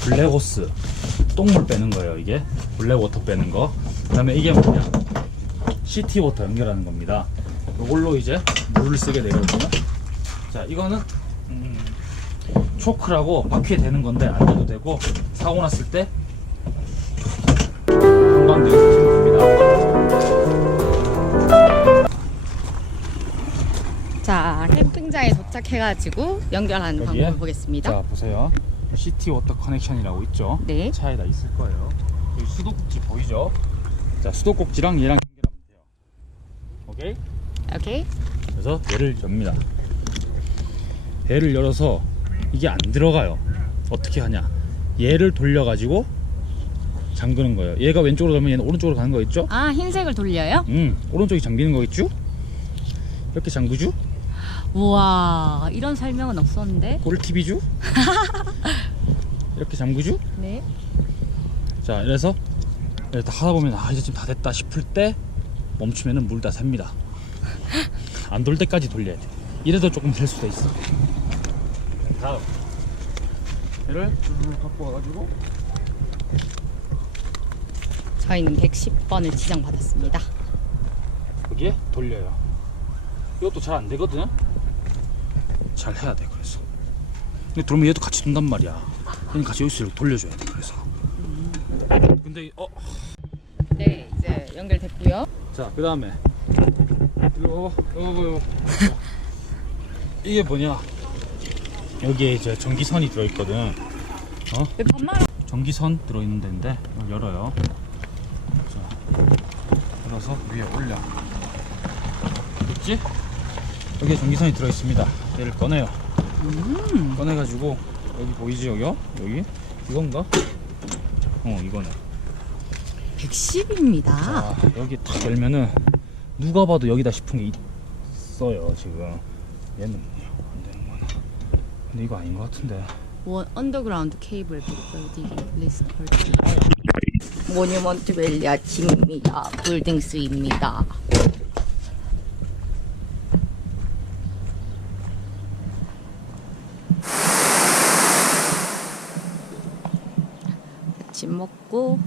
블랙호스. 똥물 빼는 거예요 이게. 블랙워터 빼는 거. 그 다음에 이게 뭐냐? 시티워터 연결하는 겁니다. 이걸로 이제 물을 쓰게 되거든요. 자 이거는 음, 초크라고 바퀴에 대는 건데 안 돼도 되고 사고 났을 때 금방 내리시면 됩니다. 자, 캠핑장에 도착해가지고 연결하는 여기에? 방법 보겠습니다. 자 보세요 시티 워터 커넥션이라고 있죠 네. 차에다 있을 거예요 여기 수도꼭지 보이죠 자 수도꼭지랑 얘랑 연결하면 돼요 오케이 오케이. 그래서 얘를 엽니다. 얘를 열어서 이게 안 들어가요. 어떻게 하냐? 얘를 돌려가지고 잠그는 거예요. 얘가 왼쪽으로 가면 얘는 오른쪽으로 가는 거 있죠? 아, 흰색을 돌려요? 음, 오른쪽이 잠기는 거 있죠? 이렇게 잠그죠? 우와, 이런 설명은 없었는데. 꿀팁이죠? 이렇게 잠그죠? 네. 자, 이래서 이렇게 다 하다 보면 아 이제 지금 다 됐다 싶을 때 멈추면은 물 다 셉니다. 안 돌 때까지 돌려야 돼. 이래도 조금 될 수도 있어. 다음 얘를 줄을 갖고 와가지고 저희는 110번을 지정받았습니다. 여기에 돌려요. 이것도 잘 안 되거든. 잘 해야 돼 그래서. 근데 돌면 얘도 같이 돈단 말이야. 그러니까 이렇게 돌려줘야 돼 그래서. 근데 이- 어, 네, 이제 연결됐고요. 자 그 다음에 이거 이거 이거 이게 뭐냐? 여기에 이제 전기선이 들어있거든. 왜 반말? 전기선 들어있는 데인데 이걸 열어요. 자, 열어서 위에 올려. 됐지? 여기에 전기선이 들어있습니다. 얘를 꺼내요. 음, 꺼내가지고 여기 보이지 여기요? 여기 이건가? 어 이거네. 110입니다. 자 여기 탁 열면은 누가 봐도 여기다 싶은 게 있어요 지금. 얘는 안 되는구나. 근데 이거 아닌 것 같은데. 원 언더그라운드 케이블 빌딩 리스트 모뉴먼트 밸리 아침입니다. 빌딩스입니다. 아침 먹고